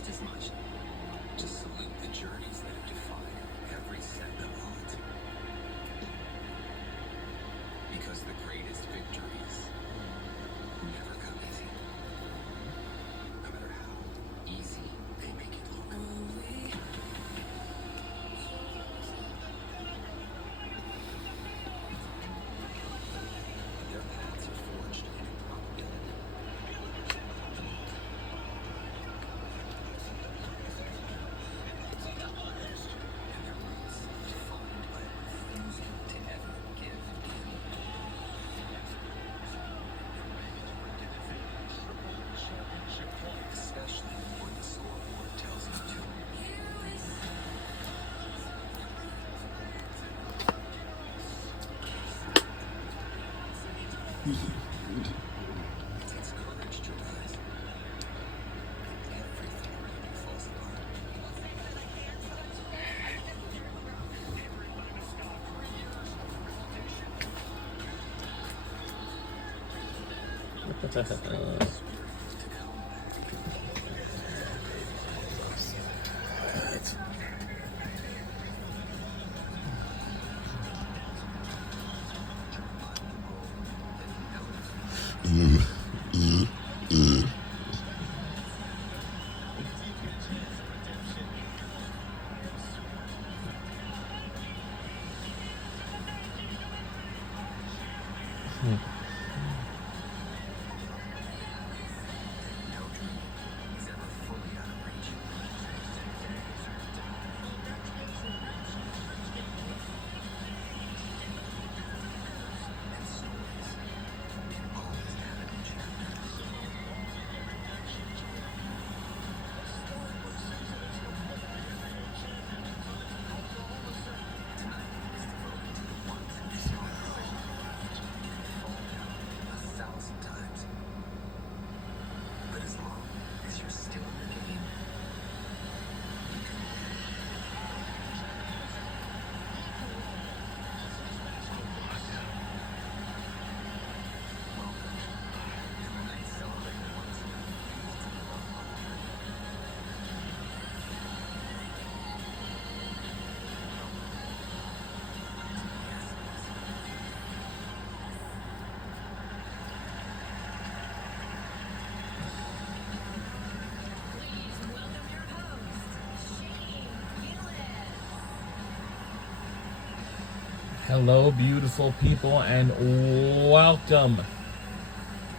just as much. Just salute the journeys that have defied every set of odds. Because the greatest victories never come easy. No matter how easy they make it look. Their paths are forged in improbability. And their roots defined by refusing to ever give in. Especially when the scoreboard tells you to. It takes courage to rise. And everything around you falls apart. Spirit to come back. No dream is ever fully out of reach. And stories can always have a new chapter. Tonight is devoted to the ones who saw it all. Fall down 1,000 times. But as long as you're still in the game, you can welcome to the night celebrating the ones who refuse to give up on the journey. Please welcome your host, Shane Gillis. Hello, beautiful people, and welcome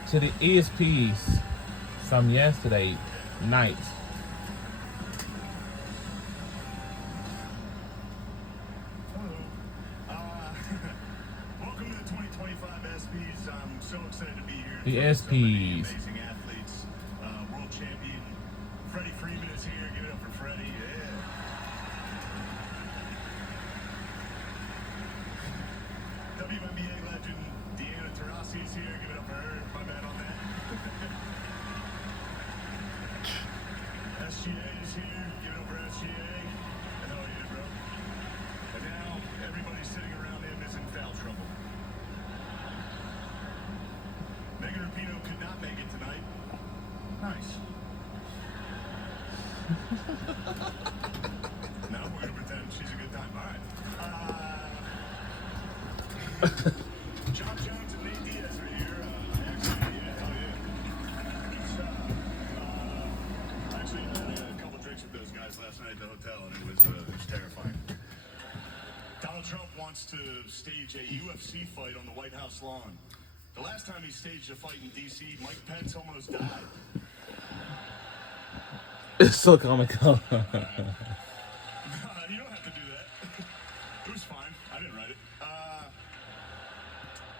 to the ESPYS from yesterday night. Welcome to the 2025 ESPYS. I'm so excited to be here. The So many ESPYS. amazing athletes. World champion Freddie Freeman is here. Give it up for Freddie. Yeah. WNBA legend Deanna Taurasi is here. Give it up for her. My bad on that. SGA is here. Give it up for SGA. Hell yeah, bro. And now everybody sitting around him is in foul trouble. Megan Rapinoe could not make it tonight. Nice. Now we're gonna pretend she's a good time. All right. John Jones and Nate Diaz are here. Actually, yeah, hell yeah. So, I actually had a couple drinks with those guys last night at the hotel, and it was terrifying. Donald Trump wants to stage a UFC fight on the White House lawn. The last time he staged a fight in D.C., Mike Pence almost died. It's so comical. You don't have to do that. It was fine. I didn't write it.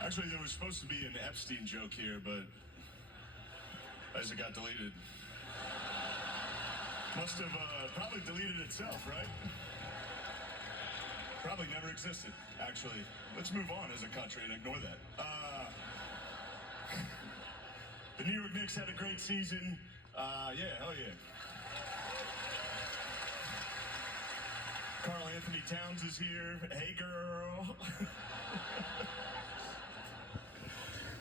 Actually, there was supposed to be an Epstein joke here, but as it got deleted. Must have probably deleted itself, right? Probably never existed, actually. Let's move on as a country and ignore that. The New York Knicks had a great season. Yeah, hell yeah. Karl Anthony Towns is here. Hey, girl.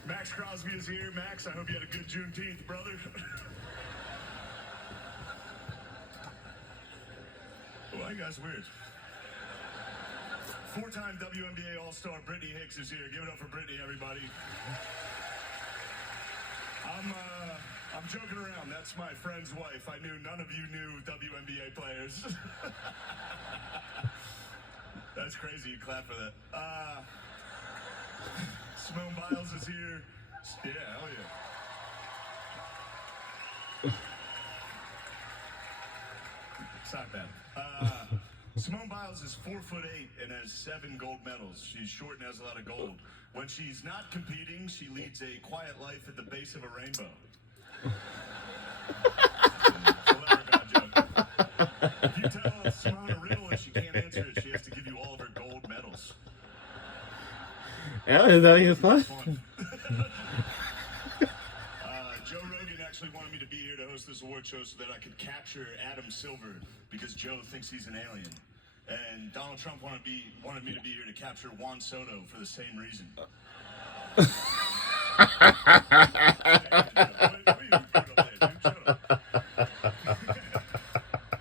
Max Crosby is here. Max, I hope you had a good Juneteenth, brother. guys are weird. 4-time WNBA All-Star Brittany Hicks is here. Give it up for Brittany, everybody. I'm joking around. That's my friend's wife. I knew none of you knew WNBA players. That's crazy. You clap for that. Simone Biles is here. Yeah, hell yeah. It's not bad. Simone Biles is 4'8" and has 7 gold medals. She's short and has a lot of gold. When she's not competing, she leads a quiet life at the base of a rainbow. If you tell Simone a riddle and she can't answer it, she has to give you all of her gold medals. Yeah, is that even fun? Joe Rogan actually wanted me to be here to host this award show so that I could capture Adam Silver because Joe thinks he's an alien. And Donald Trump wanted me to be here to capture Juan Soto for the same reason.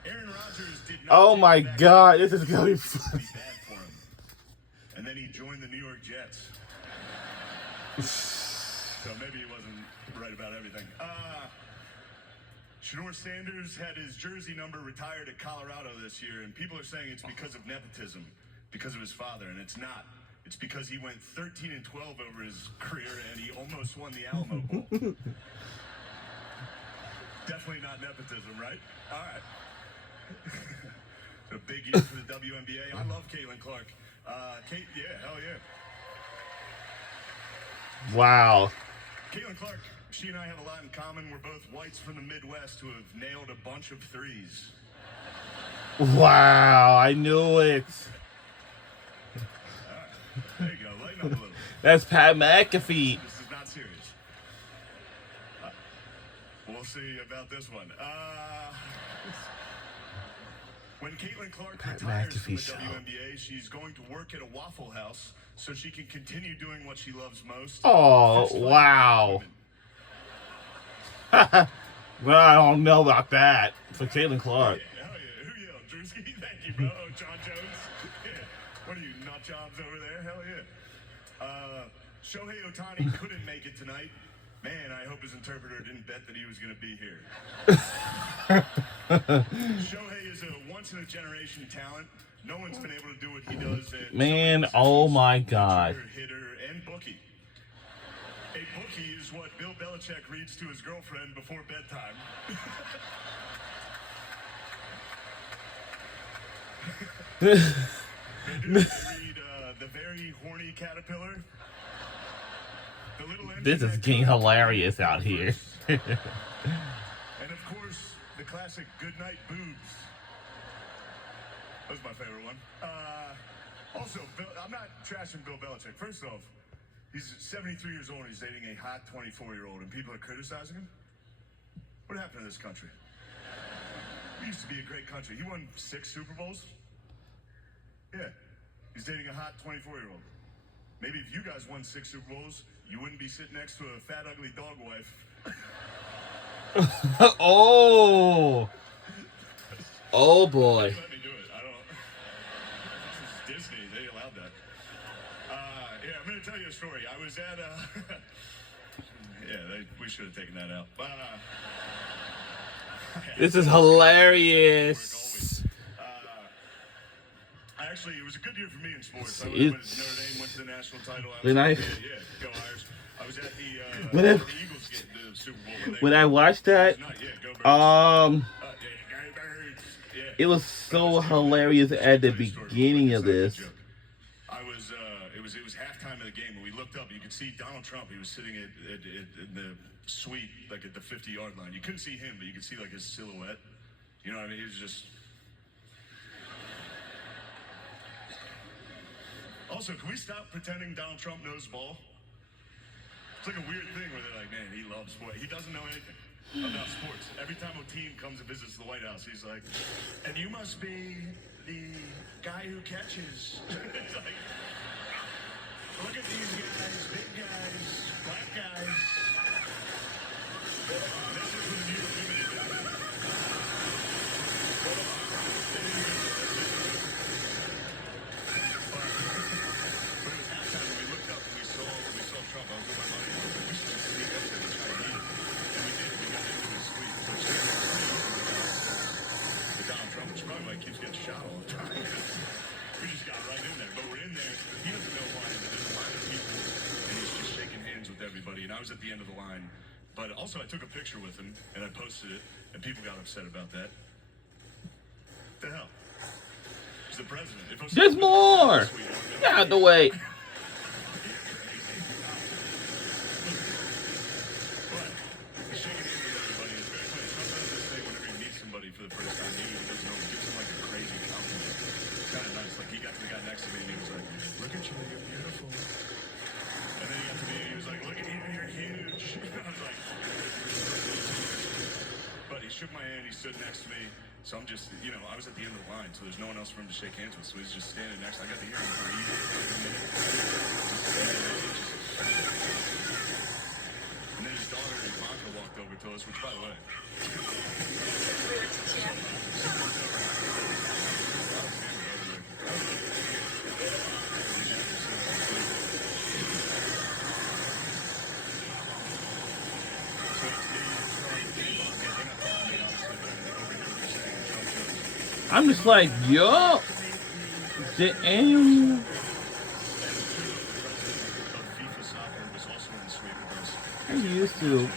Aaron Rodgers did not Oh take my back God, this is gonna be to fun. be bad for him. And then he joined the New York Jets. So maybe he wasn't right about everything. Shador Sanders had his jersey number retired at Colorado this year, and people are saying it's because of nepotism, because of his father, and it's not. It's because he went 13-12 over his career, and he almost won the Alamo Bowl. Definitely not nepotism, right? All right. It's a big year for the WNBA. I love Caitlin Clark. Kate, yeah, hell yeah. Wow. Caitlin Clark, she and I have a lot in common. We're both whites from the Midwest who have nailed a bunch of threes. Wow, I knew it. All right. There you go. Lighten up a little. That's Pat McAfee. This is not serious. We'll see about this one. When Caitlin Clark Pat retires from McAfee the show. WNBA, she's going to work at a Waffle House so she can continue doing what she loves most. Oh, fist fighting wow. women. Well, I don't know about that. For Caitlin Clark. Yeah, hell yeah. Who yelled? Drewski? Thank you, bro. Oh, John Jones? Yeah. What are you, nut jobs over there? Hell yeah. Shohei Ohtani couldn't make it tonight. Man, I hope his interpreter didn't bet that he was going to be here. Shohei is a once-in-a-generation talent. No one's been able to do what he does. At Man, so many oh positions. my God. Pitcher, hitter, and bookie. A bookie is what Bill Belichick reads to his girlfriend before bedtime. They read The Very Horny Caterpillar. The Little Engine This is That getting Could- hilarious out here. And of course, the classic Goodnight Boobs. That was my favorite one. Also, I'm not trashing Bill Belichick. First off, he's 73 years old and he's dating a hot 24-year-old and people are criticizing him? What happened to this country? We used to be a great country. He won 6 Super Bowls. Yeah, he's dating a hot 24-year-old. Maybe if you guys won 6 Super Bowls, you wouldn't be sitting next to a fat, ugly dog wife. Oh boy. Let me do it. I don't. This is Disney. They allowed that. Yeah, I'm gonna tell you a story. I was at yeah, we should have taken that out. This is hilarious. Actually, it was a good year for me in sports. I It's- went to Notre Dame, went to the national title. When I- yeah, go Irish. I was at the When I- the Eagles get the Super Bowl. When I watched that, yeah, go Birds. um, Yeah, go Birds. Yeah. it was so hilarious at the beginning of this. I was, it was halftime of the game, and we looked up. You could see Donald Trump. He was sitting in the suite, like at the 50-yard line. You couldn't see him, but you could see like his silhouette. You know what I mean? He was just. Also, can we stop pretending Donald Trump knows ball? It's like a weird thing where they're like, man, he loves sport. He doesn't know anything about sports. Every time a team comes and visits the White House, he's like, and you must be the guy who catches. It's like, look at these guys, big guys, black guys. This is when you shot all the time. We just got right in there, but we're in there. He doesn't know why, but there's a line of people, and he's just shaking hands with everybody. And I was at the end of the line, but also I took a picture with him and I posted it, and people got upset about that. What the hell? He's the president. If I was There's more! Get out the way. For the first time, he doesn't know, gives him like a crazy compliment. It's kind of nice. Like, he got to the guy next to me and he was like, look at you, you're beautiful. And then he got to me and he was like, look at you, you're huge. I was like, but he shook my hand, he stood next to me. So I'm just, you know, I was at the end of the line, so there's no one else for him to shake hands with. So he's just standing next. I got to hear him breathe for a minute. And then his daughter, Ivanka, walked over to us, which, by the way, I'm just like, yo. Did anyone? I used to.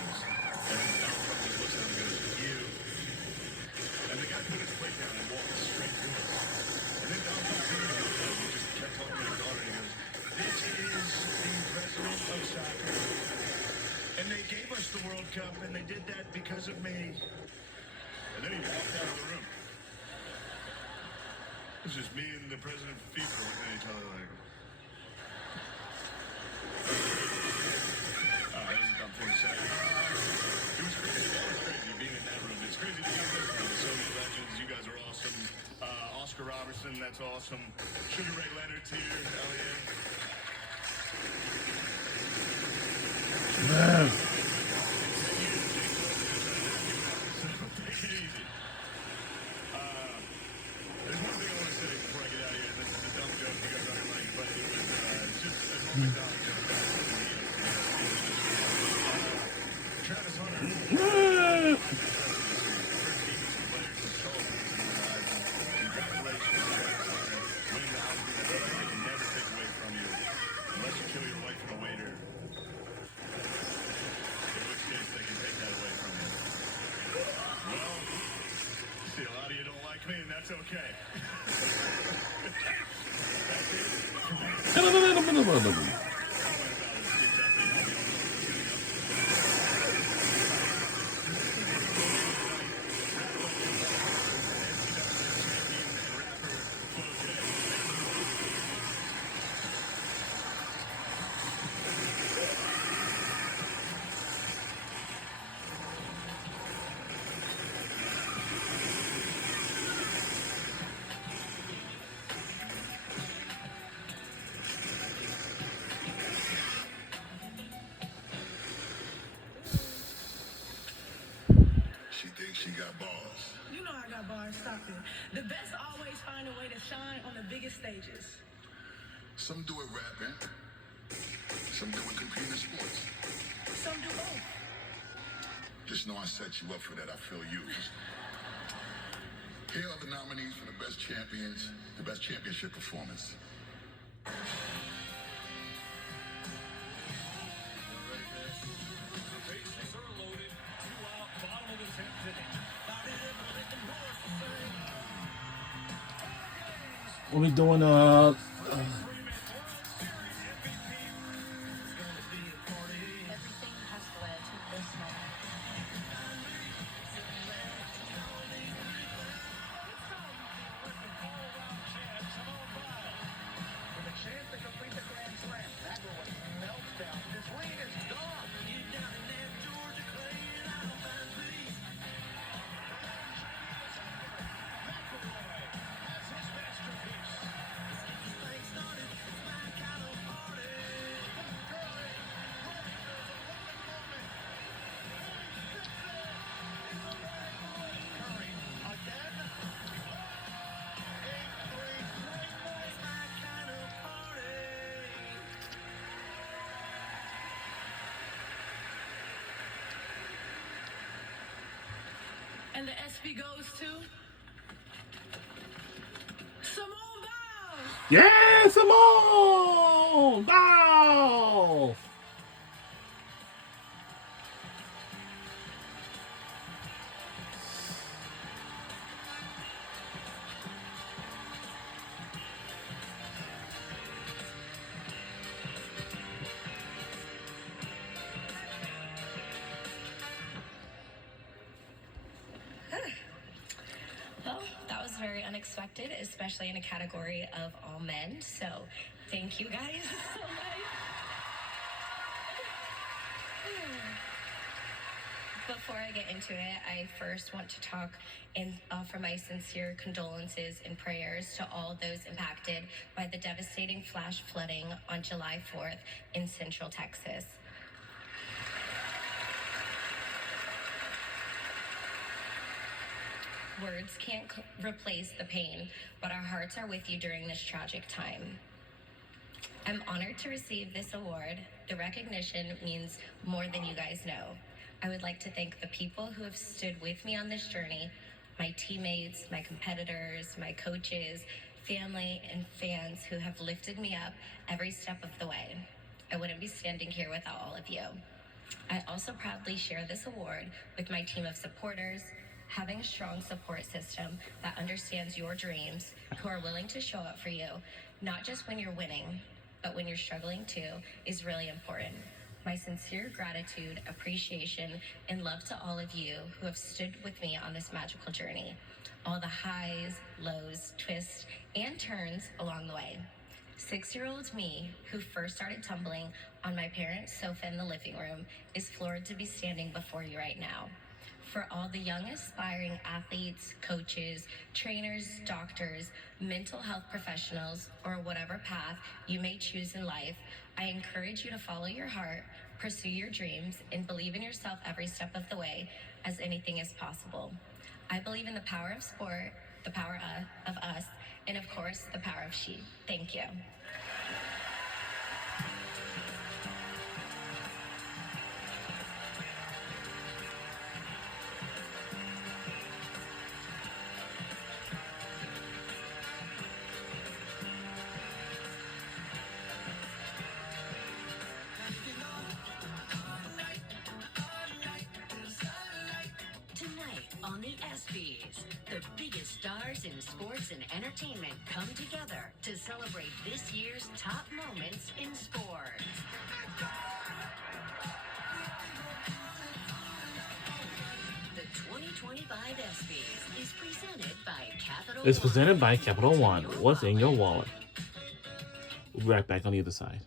And they gave us the World Cup, and they did that because of me. And then he walked out of the room. It was just me and the president of FIFA looking at each other like, that was a dumb thing to say. It was crazy. That was crazy being in that room. It's crazy to be in this room. So many legends. You guys are awesome. Oscar Robertson, that's awesome. Sugar Ray Leonard's here. Elliot. Man. Take it easy. There's one thing I want to say before I get out of here. This is a dumb joke you guys aren't like, but it was just a moment down joke. Travis Hunter. Congratulations, Travis Hunter. Winning the Oscar that they can never take away from you unless you kill your wife and a waiter. In which case they can take that away from you. Well, see, a lot of you don't like me, and that's okay. That's it. She thinks she got balls. You know I got bars. Stop it. The best always find a way to shine on the biggest stages. Some do it rapping. Some do it competing in sports. Some do both. Just know I set you up for that. I feel used. Here are the nominees for the best champions, the best championship performance. What we doing? Everything has led to this moment. With a chance to complete the Grand Slam, that was melts down. This lead is gone. And the SP goes to Yeah, Simone! Goal! Well, that was very unexpected, especially in a category of all men. So, thank you guys so much. Before I get into it, I first want to talk and offer my sincere condolences and prayers to all those impacted by the devastating flash flooding on July 4th in Central Texas. Words can't replace the pain, but our hearts are with you during this tragic time. I'm honored to receive this award. The recognition means more than you guys know. I would like to thank the people who have stood with me on this journey, my teammates, my competitors, my coaches, family, and fans who have lifted me up every step of the way. I wouldn't be standing here without all of you. I also proudly share this award with my team of supporters. Having a strong support system that understands your dreams, who are willing to show up for you, not just when you're winning, but when you're struggling too, is really important. My sincere gratitude, appreciation, and love to all of you who have stood with me on this magical journey. All the highs, lows, twists, and turns along the way. 6-year-old me, who first started tumbling on my parents' sofa in the living room, is floored to be standing before you right now. For all the young aspiring athletes, coaches, trainers, doctors, mental health professionals, or whatever path you may choose in life, I encourage you to follow your heart, pursue your dreams, and believe in yourself every step of the way, as anything is possible. I believe in the power of sport, the power of us, and of course, the power of she. Thank you. Tonight on the ESPYS, the biggest stars in sports and entertainment come together to celebrate this year's top moments in sports. The 2025 ESPYS is presented by Capital It's One. presented by Capital One. What's in your wallet? We'll be right back on the other side.